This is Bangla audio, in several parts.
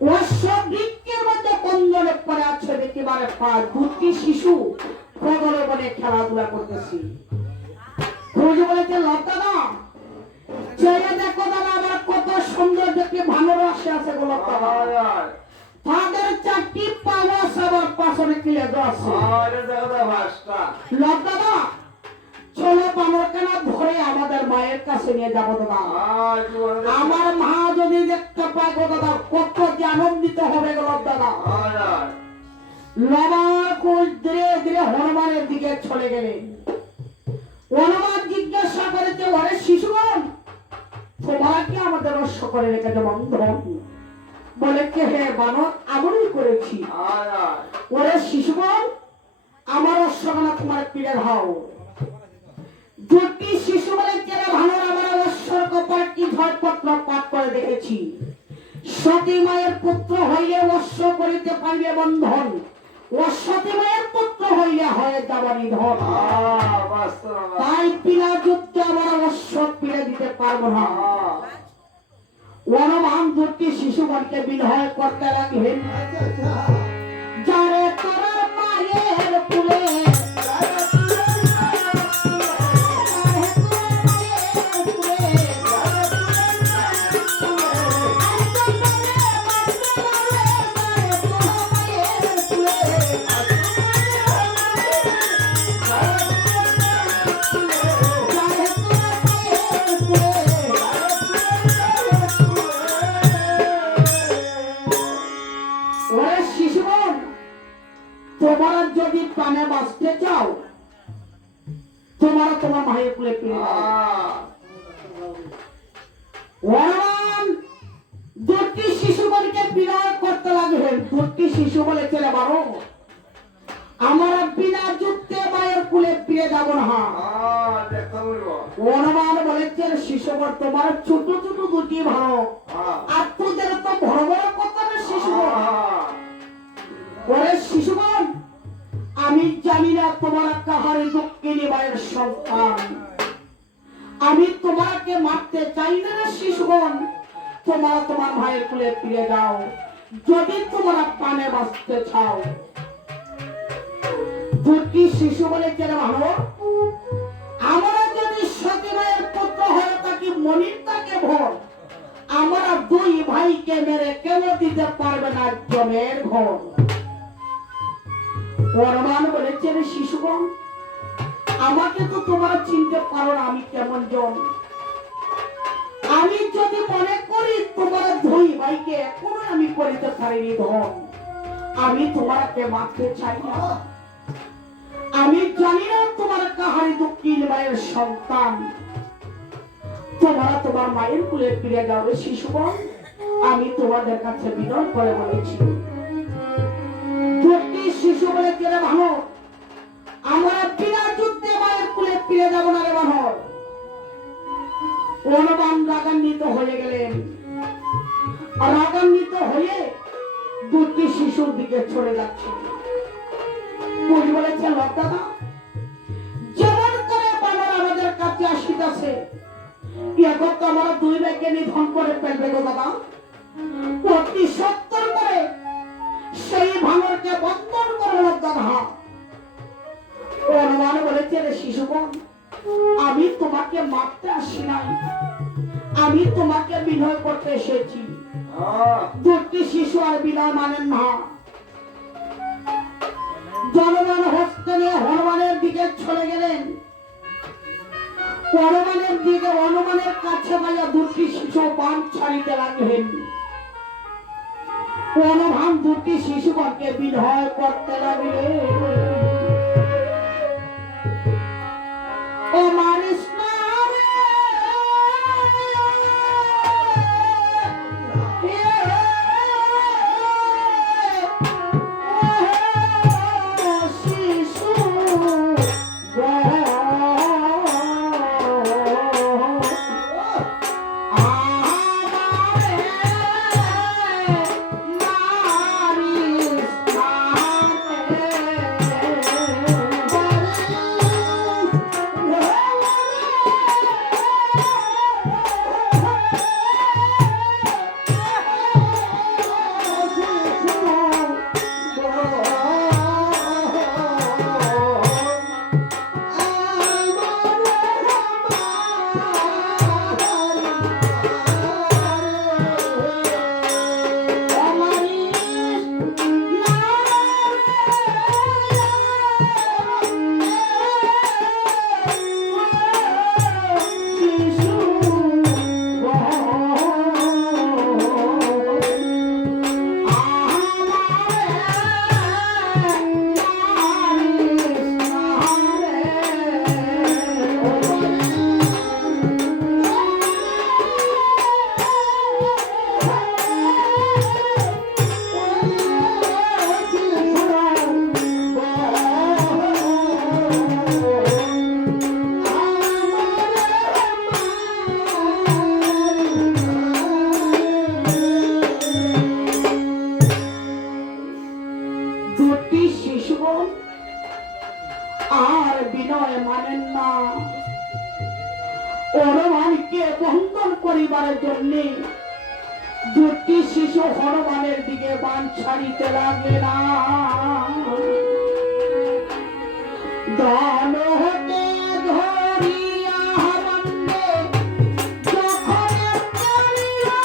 অশ্ব বৃক্ষের মধ্যে বন্ধনে পড়ে আছে একেবারে পা দুটি শিশু বগলে বলে খেলাধুলা করতেছি। গুরুজি বলেছে লতাদা চেয়ে দেখো দাদা আমার কত সুন্দর দেখে ভালো রসে আছে গো লতাদা। তাদের চারটি পাওয়া সবার পাশে কিলে আছে। লতাদা চলো বানরকে না ধরে আমাদের মায়ের কাছে নিয়ে যাবো দাদা। আমার মা যদি দেখতে পায় গো দাদা কত যে আনন্দিত হবে গো দাদা। লবার কোচ ধীরে ধীরে হনুমানের দিকে চলে গেলেন। হনুমান জিজ্ঞাসা করেছে ওরে শিশুগণ তোমরা কি আমাদের অশ্ব করে রেখেছে বন্ধন? বলে কে হে বানর আমরাই করেছি। ওরে শিশুগণ আমার অশ্বখানা তোমার পিড়ে ধাও। দুটি শিশু বলে কেন ভালো আমার অশ্বর কপাল কি ঝড়পত্র পাঠ করে দেখেছি। সতী মায়ের পুত্র হইলে অশ্ব করিতে পারিবে বন্ধন, অসতী মায়ের পুত্র হইলে হয় যাবার নিধন। তাই পিলা যুদ্ধ আমার অশ্ব পিড়ে দিতে পারবো না। হনুমান দুটি শিশুগণকে বিনয় করতে লাগলেন। যারে তোরা মায়ের পুলে তোমার যদি প্রাণে বাঁচতে চাও তোমার তোমার মায়ের কুলে পেয়ে দুটি শিশুগণকে বিনয় করতে লাগলেন। দুটি শিশু বলে ছেলে বারো আমার বিনা যুদ্ধে মায়ের কুলে ফিরে যাব না। হনুমান বলেছেন শিশুগণ তোমার ছোট ছোট দুটি ভালো আর তোদের তো বড় বড় কথা শিশুগণ। ওরে শিশুগণ আমি জানি না তোমার কাহারে দুঃখিনী মায়ের সন্তান। আমি তোমাকে মারতে চাই না শিশুগণ। তোমরা তোমার ভাইয়ের কুলে ফিরে যাও যদি তোমরা প্রাণে বাঁচতে চাও। দুটি শিশু বলে কেন ভালো আমরা যদি সতী মায়ের পুত্র হয়ে থাকি মনিরটাকে ভোর আমরা দুই ভাইকে মেরে কেন দিতে পারবে না জমের ঘর। হনুমান বলেছেন শিশুগণ আমাকে তো তোমরা চিনতে পারো না আমি কেমন জন। আমি যদি মনে করি তোমার দুই ভাইকে এখনো আমি করিতে পারিনি ধন আমি তোমাকে মারতে চাই না। আমি জানি না তোমার কাহারি দুঃখিনী মায়ের সন্তান। তোমরা তোমার মায়ের কুলে ফিরে যাও রে শিশুগণ আমি তোমাদের কাছে বিনয় করে বলেছি। দুটি শিশু বলে কেন ভালো আমরা বিনা যুদ্ধে মায়ের কুলে ফিরে যাব না রে বানর। হনুমান রাগান্বিত হয়ে গেলেন। রাগান্বিত হয়ে দুটি শিশুর দিকে চলে যাচ্ছে। কবি বলেছে লতাদা যেমন করে বানর আমাদের কাছে আসিতেছে এখন তো আমরা দুই ভাইকে নিধন করে ফেলবে গো দাদা। অতি সত্তর করে সেই ভাঙরকে বন্ধন করলো দাদা। হনুমান বলেছে রে শিশুগণ আমি তোমাকে মারতে আসি নাই আমি তোমাকে বিনয় করতে এসেছি। দুটি শিশু আর বিনয় মানেন না। জনগণ হস্তে নিয়ে হনুমানের দিকে চলে গেলেন। হনুমানের দিকে হনুমানের কাছে পাইয়া দুটি শিশু বান ছাড়িতে লাগলেন। হনুমান দুটি শিশুগণকে বিনয় করতে লাগলেন। ও মানিস না একবারের জন্য দুটি শিশু হনুমানের দিকে বাণ ছাড়িতে লাগলেন না। দান হতে ধরিয়া বন্দে যখন চলিয়া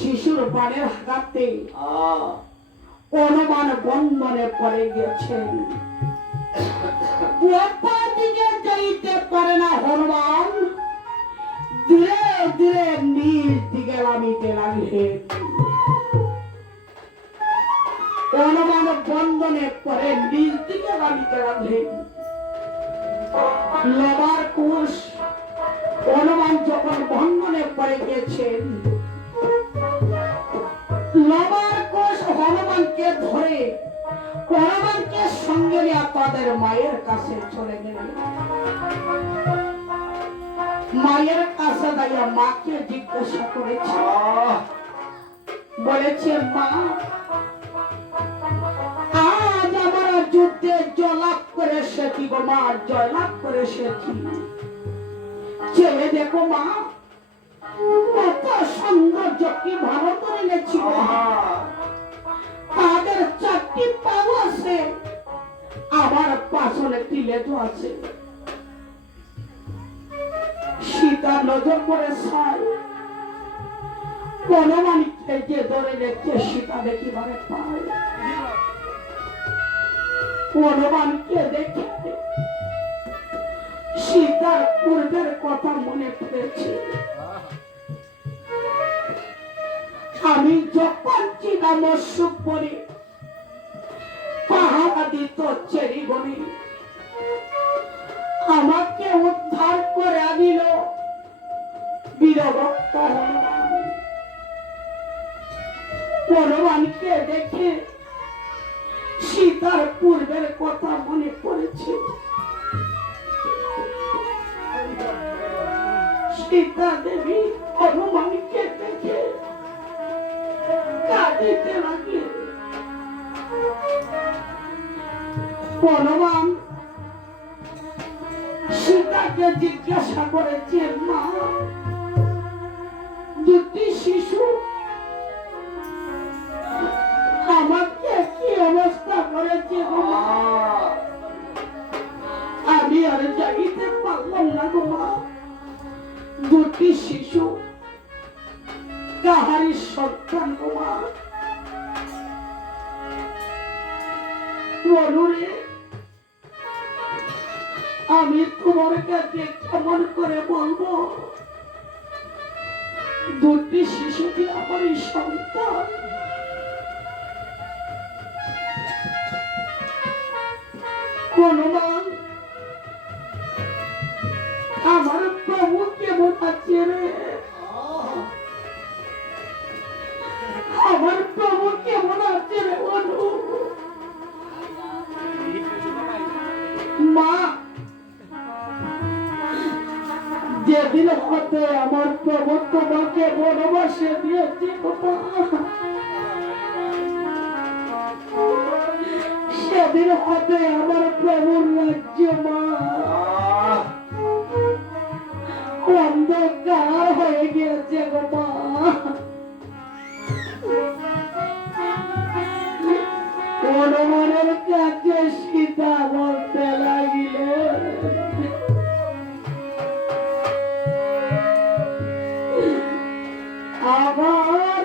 শিশুর বাণের হাতে হনুমান বন্ধনে পড়ে গেছেন। দিকে যাইতে পারে না হনুমান, ধীরে ধীরে নিজ দিকে নামিতে লাগলেন। হনুমান বন্ধনে পড়ে নিজ দিকে নামিতে লাগলেন। লোমার কুশ হনুমান যখন বন্ধনে পড়ে গেছেন, লোমার কোষ হনুমানকে ধরে হনুমানকে সঙ্গে নিয়ে তাদের মায়ের কাছে চলে গেলেন। মায়ের কাছে দাঁড়িয়ে মাকে জিজ্ঞাসা করেছে, বলেছে মা, আজ আমরা যুদ্ধে জয়লাভ করে এসেছি গো মা, জয়লাভ করে এসেছি। ছেলে দেখো মা, কত সৌন্দর্য কি ভালো করে এনেছি। তাদের চারটি পাও আছে, আমার পাশনে একটি লেজও আছে। সীতা নজর করে ছায়, হনুমানকে যে ধরে রেখে সীতা দেখিবারে পায়। হনুমানকে দেখে সীতার পূর্বের কথা মনে পড়েছে। আমি যখন ছিলাম অসুখ পরে পাহাড়া দিত চেরিগণি, আমাকে উদ্ধার করে আনিল বীরভক্ত হনুমান। হনুমানকে দেখে সীতার পূর্বের কথা মনে পড়েছে। সীতা দেবী হনুমানকে দেখে কাঁদিতে লাগলেন। হনুমান সীতাকে জিজ্ঞাসা করেছে, মা, দুটি শিশু আমাকে কি অবস্থা করেছে, আমি আর যাইতে পারলাম না গো মা। দুটি শিশু কাহারি সন্তান গো মা। বলুরে, আমি তোমার কাছে কেমন করে বলবো দুটি শিশু যে আমার সন্তান। হনুমান, আমার প্রভু কেমন আছে রে? আমার প্রভু কেমন আছে রে বলু? মা, যেদিন হতে আমার প্রভু তোমাকে বনবাসে দিয়েছে, সেদিন হতে আমার প্রভুর রাজ্য মা অন্ধকার হয়ে গিয়েছে গো মা। হনুমানের কাছে সীতা বলতে লাগিলে, আমার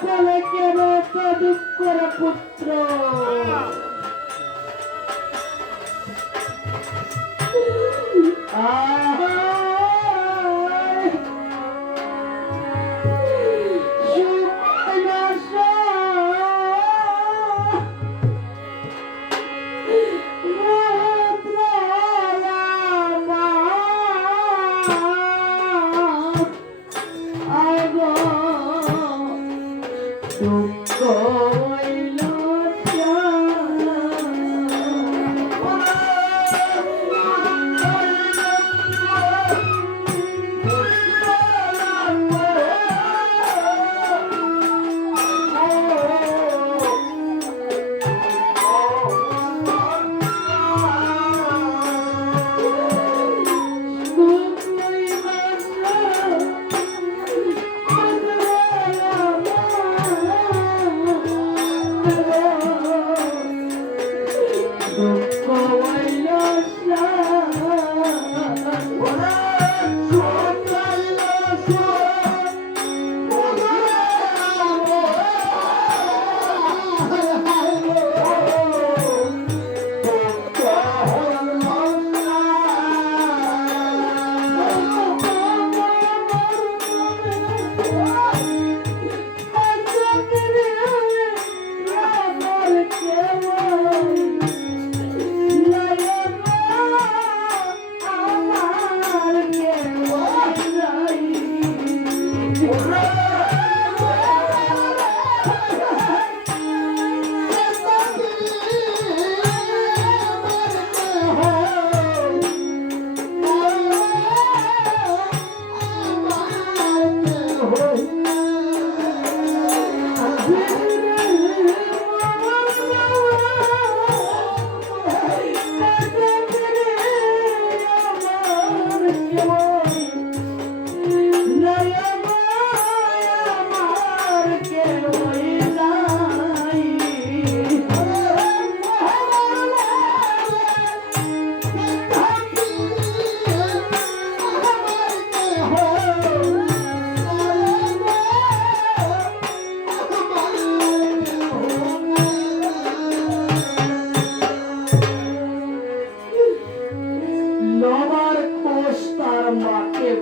বলে কেন তো দুঃখের পুত্র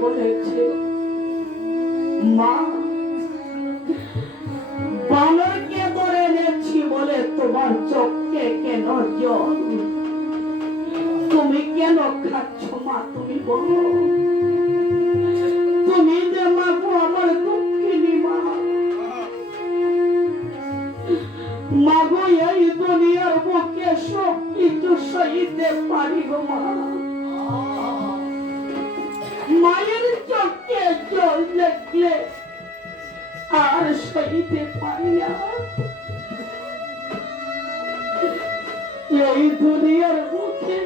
বলেছে মা বানরকে ধরে এনেছি বলে তোমার চোখে কেন জল তুমি কেন খাচ্ছ মা তুমি বলো তুমি যে মা গো আমার দুঃখিনী মা মা গো এই দুনিয়ার বুকে সব কিছু সইতে পারি গো মা মায়ের চোখে জল দেখলে আর সইতে পারি না এই দুনিয়ার বুকে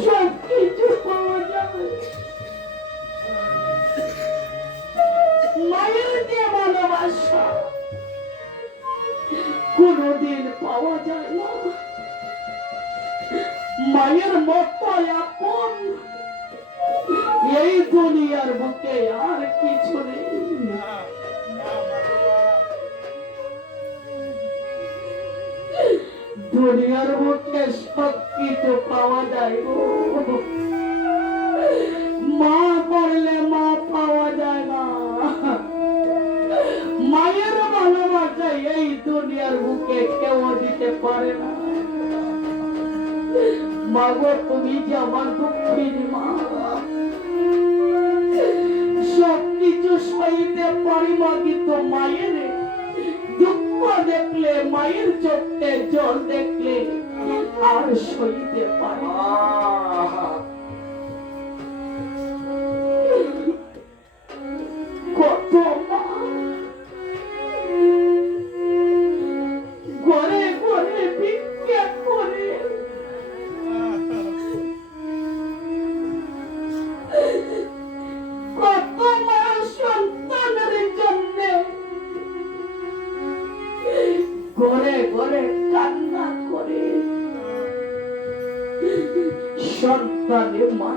সব কিছু পাওয়া যাবে মায়ের যে ভালোবাসা কোনদিন পাওয়া যায় না মায়ের মতো আপন এই দুনিয়ার বুকে আর কিছু নেই দুনিয়ার বুকে সব কিছু পাওয়া যায় মা করলে মা পাওয়া যায় না মায়ের ভালোবাসা এই দুনিয়ার বুকে কেউ দিতে পারে না মা গো তুমি যে আমার দুঃখিনী মা সব কিছু সইতে পারি মা কিন্তু মায়ের দুঃখ দেখলে মায়ের চোখে জল দেখলে আর সইতে পারি কত মা ঘরে ঘরে ভিক্ষা করে কত মা সন্তানের জন্য ঘরে ঘরে কান্না করে সন্তানের মা